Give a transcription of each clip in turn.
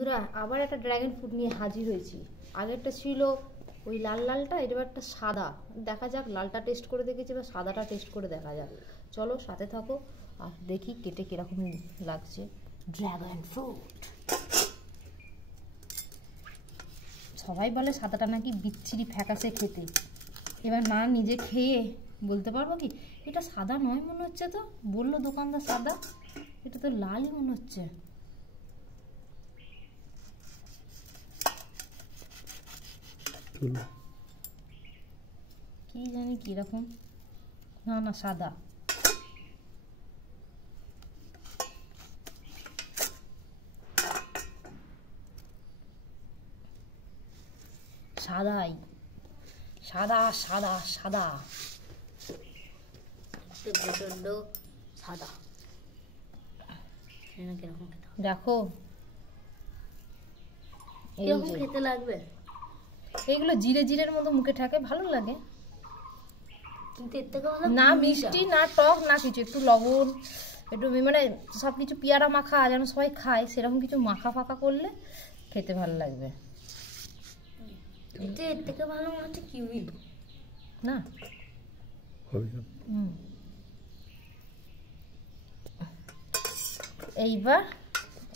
বন্ধুরা আবার একটা ড্রাগন ফ্রুট নিয়ে হাজির হয়েছি। আগেরটা ছিল ওই লাল লালটা, এবার একটা সাদা। দেখা যাক লালটা টেস্ট করে দেখেছি, এবার সাদাটা টেস্ট করে দেখা যাক। চলো সাথে থাকো আর দেখি কেটে কিরকম লাগছে ড্রাগন ফ্রুট। সবাই বলে সাদাটা নাকি বিচ্ছিরি ফ্যাকাসে খেতে, এবার মা নিজে খেয়ে বলতে পারবো কি এটা সাদা নয় মনে হচ্ছে। তো বললো দোকানদার সাদা, এটা তো লালই মনে হচ্ছে। কি জানি কিরকম, না না সাদা। সাদাই, সাদা সাদা সাদা প্রচন্ড সাদা। দেখো খেতে লাগবে, এইগুলো জিরে জিরের মতো মুখে ঠাকে, ভালো লাগে কিন্তু এর থেকে না মিষ্টি না টক না কিছু, একটু লবণ একটু মানে সব কিছু পেয়ারা মাখা যেন সবাই খায় সেরকম কিছু মাখা ফাঁকা করলে খেতে ভালো লাগবে। এর থেকে ভালো মনে হচ্ছে কিউই না। এইবার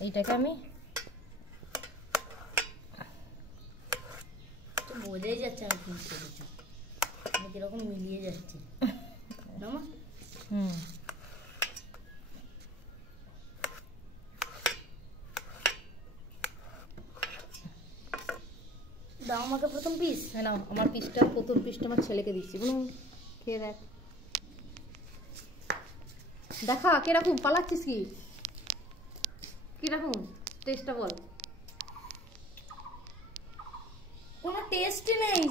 এইটাকে আমি বোঝাই যাচ্ছে আমি কিরকম মিলিয়ে যাচ্ছি। দাও আমাকে প্রথম পিস। হ্যাঁ নাও, আমার পিসটা প্রথম পিসটা আমার ছেলেকে দিচ্ছি। বলুন খেয়ে দেখ, দেখা কিরকম পালাচ্ছিস কি, কিরকম টেস্টটা বল। কোনো টেস্টই নেই,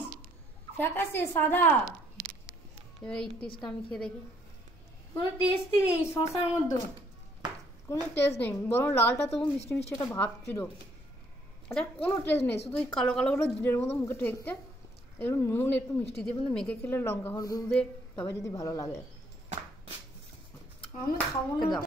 ফ্যাকাসে সাদা। এবার এই টেস্টটা আমি খেয়ে দেখি। কোনো টেস্টই নেই, শশার মধ্যে কোনো টেস্ট নেই, বরং লালটা তবু মিষ্টি মিষ্টি একটা ভাব ছিল। আচ্ছা কোনো টেস্ট নেই, শুধু ওই কালো কালোগুলো জিরের মতো মুখে ঠেকতে। একটু নুন একটু মিষ্টি দিয়ে কিন্তু মেখে খেলে লঙ্কা হলুদ দিয়ে তবে যদি ভালো লাগে। আমি খাবো না।